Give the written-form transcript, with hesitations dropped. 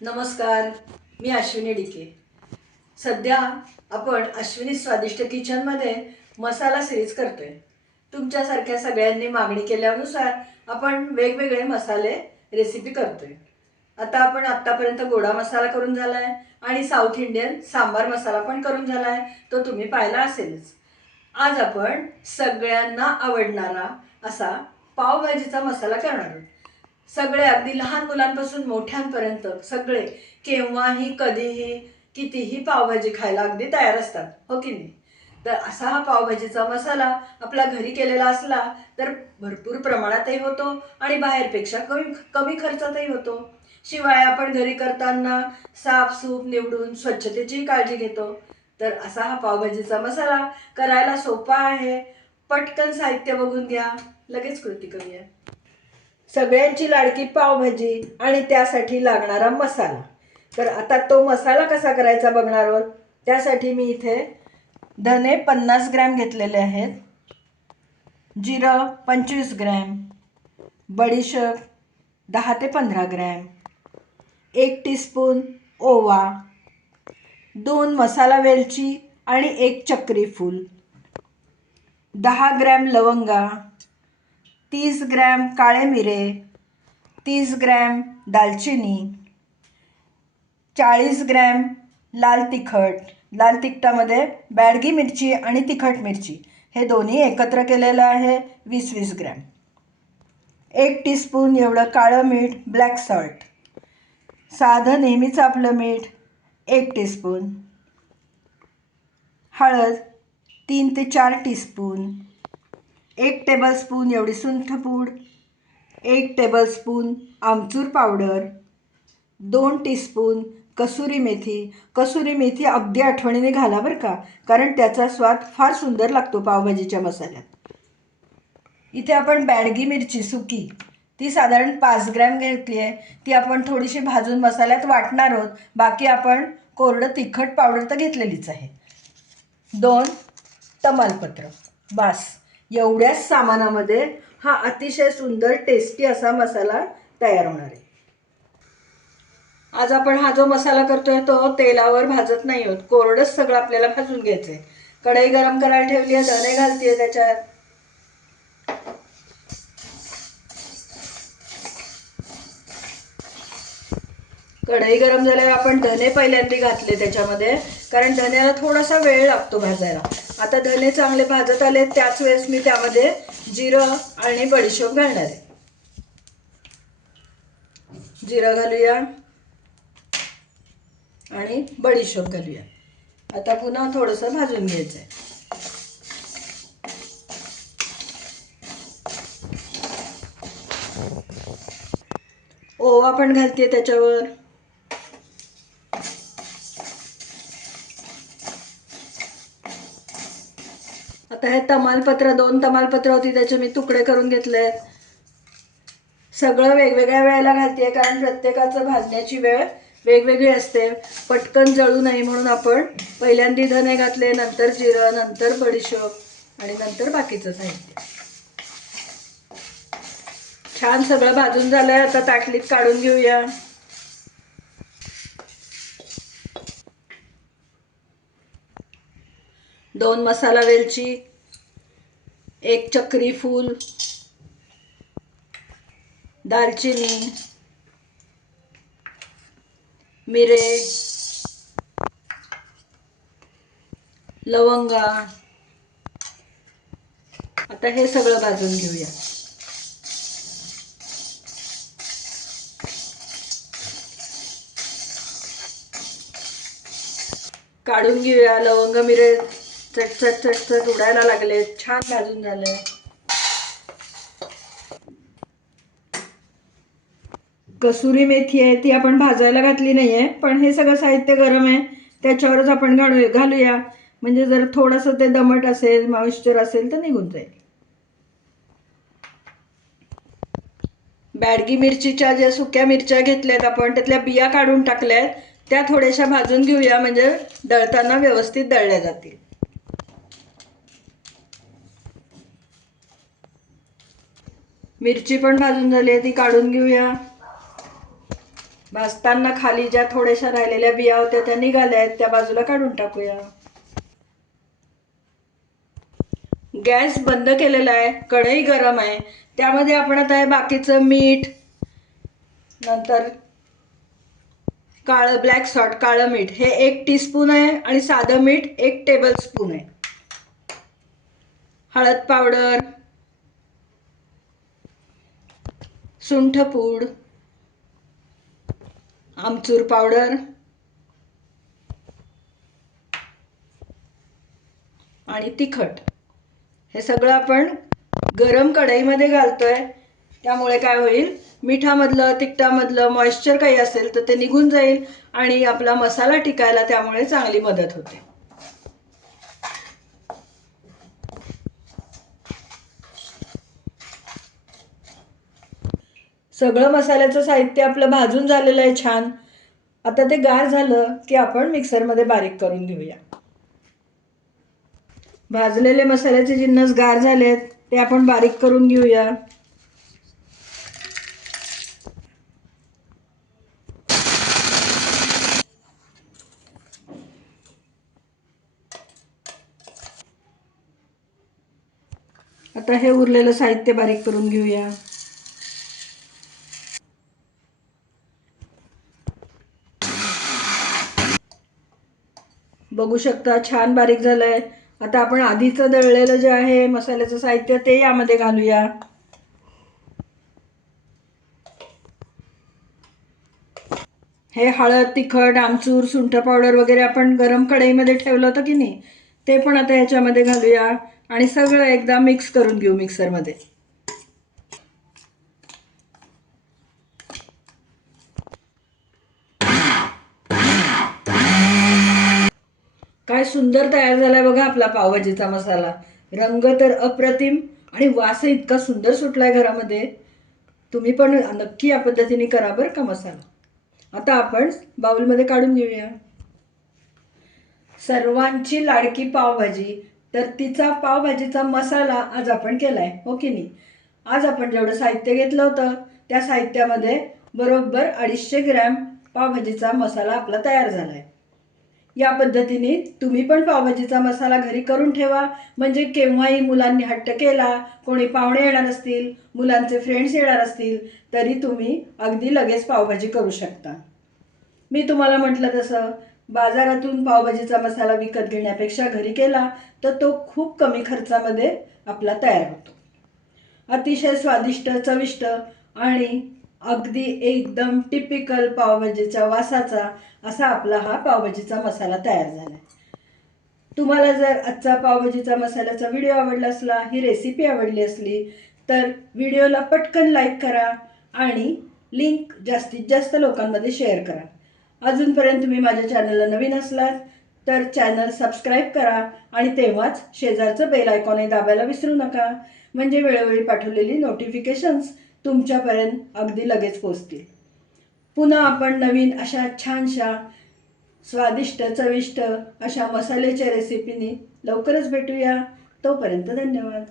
नमस्कार, मी अश्विनी डिके. सध्या आपण अश्विनी स्वादिष्ट किचनमध्ये मसाला सिरीज करतोय. तुमच्यासारख्या सगळ्यांनी मागणी केल्यानुसार आपण वेगवेगळे मसाले रेसिपी करतोय. आता आपण आत्तापर्यंत गोडा मसाला करून झाला आहे आणि साऊथ इंडियन सांबार मसाला पण करून झाला आहे, तो तुम्ही पाहिला असेलच. आज आपण सगळ्यांना आवडणारा असा पावभाजीचा मसाला करणार आहोत. सगळे अगदी लहान मुलांपासून मोठ्यांपर्यंत सगळे केव्हाही कधीही कितीही पावभाजी खायला अगदी तयार असतात, हो की नाही? तर असा हा पावभाजीचा मसाला आपला घरी केलेला असला तर भरपूर प्रमाणातही होतो आणि बाहेरपेक्षा कमी कमी खर्चातही होतो. शिवाय आपण घरी करताना साफसूफ निवडून स्वच्छतेची काळजी घेतो. तर असा हा पावभाजीचा मसाला करायला सोपा आहे. पटकन साहित्य बघून घ्या, लगेच कृती करूया. सगळ्यांची लाडकी पावभाजी आणि त्यासाठी लागणारा मसाला. तर आता तो मसाला कसा करायचा बघणार आहोत. त्यासाठी मी इथे धने 50 ग्रॅम घेतलेले आहेत, जिरं 25 ग्रॅम, बडीशेप 10 ते 15 ग्रॅम, 1 टीस्पून ओवा, 2 मसाला वेलची आणि 1 चक्री फूल, 10 ग्रॅम लवंगा, 30 ग्रॅम काळे मिरे, 30 ग्रॅम दालचिनी, 40 ग्रॅम लाल तिखट. लाल तिखटामध्ये बॅडगी मिरची आणि तिखट मिरची हे दोन्ही एकत्र केलेलं आहे, 20-20 ग्रॅम. 1 टीस्पून एवढं काळं मीठ, ब्लॅक सॉल्ट. साधं नेहमीचं आपलं मीठ 1 टीस्पून. हळद 3 ते 4 टीस्पून. 1 टेबलस्पून एवढी सुंठपूड, 1 टेबलस्पून आमचूर पावडर, 2 टीस्पून कसुरी मेथी. कसुरी मेथी अगदी आठवणीने घाला बरं का, कारण त्याचा स्वाद फार सुंदर लागतो पावभाजीच्या मसाल्यात. इथे आपण बॅडगी मिरची सुकी ती साधारण 5 ग्रॅम घेतली आहे. ती आपण थोडीशी भाजून मसाल्यात वाटणार आहोत. बाकी आपण कोरडं तिखट पावडर तर घेतलेलीच आहे. 2 तमालपत्र. बास, एवढ्याच सामानामध्ये हा अतिशय सुंदर टेस्टी असा मसाला तयार होणार आहे. आज आपण हा जो मसाला करतोय तो तेलावर भाजत नाही आहोत, कोरडंच सगळं आपल्याला भाजून घ्यायचं आहे. कढई गरम करायला ठेवली आहे, धने घालते त्याच्यात. कढई गरम झाल्यावर आपण धने पहिल्यांदा घातले त्याच्यामध्ये, कारण धन्याला थोडासा वेळ लागतो भाजायला. आता धने चांगले भाजत आले, त्याच वेळेस मी त्यामध्ये जिरं आणि बडीशेप घालणार आहे. जिरं घालूया आणि बडीशेप घालूया. आता पुन्हा थोडंसं भाजून घ्यायचं आहे. ओवा पण घालते त्याच्यावर. आता हे तमालपत्र 2 तमालपत्र होती त्याचे मी तुकडे करून घेतले. सगळं वेगवेगळ्या वेळेला घालते, कारण प्रत्येकाचं भाजण्याची वेळ वेगवेगळी असते. पटकन जळू नये म्हणून आपण पहिल्यांदा धने घातले, नंतर जिरं, नंतर बडीशेप आणि नंतर बाकीचं साहित्य. छान सगळं भाजून झालंय. आता ताटलीत काढून घेऊया. दोन मसाला वेलची, 1 चक्री फूल, दालचिनी, मिरे, लवंगा. आता हे सगळं भाजून घेऊया. काढून घेऊया. लवंग मिरे चटचट चटचट उडायला लागले, छान भाजून झाले. कसुरी मेथी आहे ती आपण भाजायला घातली नाहीये, पण हे सगळं साहित्य गरम आहे त्याच्यावरच आपण घालूया. म्हणजे जर थोडंसं ते दमट असेल, मॉइश्चर असेल तर निघून जाईल. बॅडगी मिरचीच्या ज्या सुक्या मिरच्या घेतल्यात आपण, त्यातल्या बिया काढून टाकल्यात, त्या थोड्याशा भाजून घेऊया, म्हणजे दळताना व्यवस्थित दळल्या जातील. मिरची पण भाजून झाली आहे, ती काढून घेऊया. भाजताना खाली ज्या थोड्याशा राहिलेल्या बिया होत्या त्या निघाल्या आहेत, त्या बाजूला काढून टाकूया. गॅस बंद केलेला आहे, कढई गरम आहे. त्यामध्ये आपण आता हे बाकीचं मीठ, नंतर काळं ब्लॅक सॉल्ट, काळं मीठ हे 1 टीस्पून आहे आणि साधं मीठ 1 टेबलस्पून आहे. हळद पावडर, सुंठ पूड, आमचूर पावडर आणि तिखट हे सगळं आपण गरम कढईमध्ये घालतोय. त्यामुळे काय होईल, मिठामधलं तिखटामधलं मॉइश्चर काही असेल तर ते निघून जाईल आणि आपला मसाला टिकायला त्यामुळे चांगली मदत होते. सगळं मसाल्याचं साहित्य आपलं भाजून झालेलं आहे छान. आता ते गार झालं की आपण मिक्सरमध्ये बारीक करून घेऊया. भाजलेले मसाल्याचे जिन्नस गार झालेत, ते आपण बारीक करून घेऊया. आता हे उरलेलं साहित्य बारीक करून घेऊया. बघू शकता छान बारीक झालंय. आता आपण आधीचं दळलेलं जे आहे मसाल्याचं साहित्य ते यामध्ये घालूया. हे हळद, तिखट, आमचूर, सुंठ पावडर वगैरे आपण गरम कढईमध्ये ठेवलं होतं की नाही, ते पण आता याच्यामध्ये घालूया आणि सगळं एकदा मिक्स करून घेऊ मिक्सरमध्ये. काय सुंदर तयार झालाय बघा आपला पावभाजीचा मसाला. रंग तर अप्रतिम आणि वास इतका सुंदर सुटलाय घरामध्ये. तुम्ही पण नक्की या पद्धतीने करा बरं का मसाला. आता आपण बाउलमध्ये काढून घेऊया. सर्वांची लाडकी पावभाजी, तर तिचा पावभाजीचा मसाला आज आपण केलाय, हो की नाही. आज आपण जेवढं साहित्य घेतलं होतं त्या साहित्यामध्ये बरोबर 250 ग्रॅम पावभाजीचा मसाला आपला तयार झालाय. या पद्धतीने तुम्ही पण पावभाजीचा मसाला घरी करून ठेवा, म्हणजे केव्हाही मुलांनी हट्ट केला, कोणी पाहुणे येणार असतील, मुलांचे फ्रेंड्स येणार असतील, तरी तुम्ही अगदी लगेच पावभाजी करू शकता. मी तुम्हाला म्हटलं तसं बाजारातून पावभाजीचा मसाला विकत घेण्यापेक्षा घरी केला तर तो खूप कमी खर्चामध्ये आपला तयार होतो. अतिशय स्वादिष्ट, चविष्ट आणि अगदी एकदम टिपिकल पावभाजीच्या वासाचा असा आपला हा पावभाजीचा मसाला तयार झाला. तुम्हाला जर आजचा पावभाजीचा मसाल्याचा व्हिडिओ आवडला असला, ही रेसिपी आवडली असली, तर व्हिडिओला पटकन लाईक करा आणि लिंक जास्तीत जास्त लोकांमध्ये शेअर करा. अजूनपर्यंत तुम्ही माझ्या चॅनलला नवीन असलात तर चॅनल सबस्क्राईब करा आणि तेव्हाच शेजारचं बेल आयकॉनही दाबायला विसरू नका, म्हणजे वेळोवेळी पाठवलेली नोटिफिकेशन्स तुमच्यापर्यंत अगदी लगेच पोहोचतील. पुन्हा आपण नवीन अशा छानशा स्वादिष्ट, चविष्ट अशा मसाल्याच्या रेसिपीनी लवकरच भेटूया. तोपर्यंत धन्यवाद.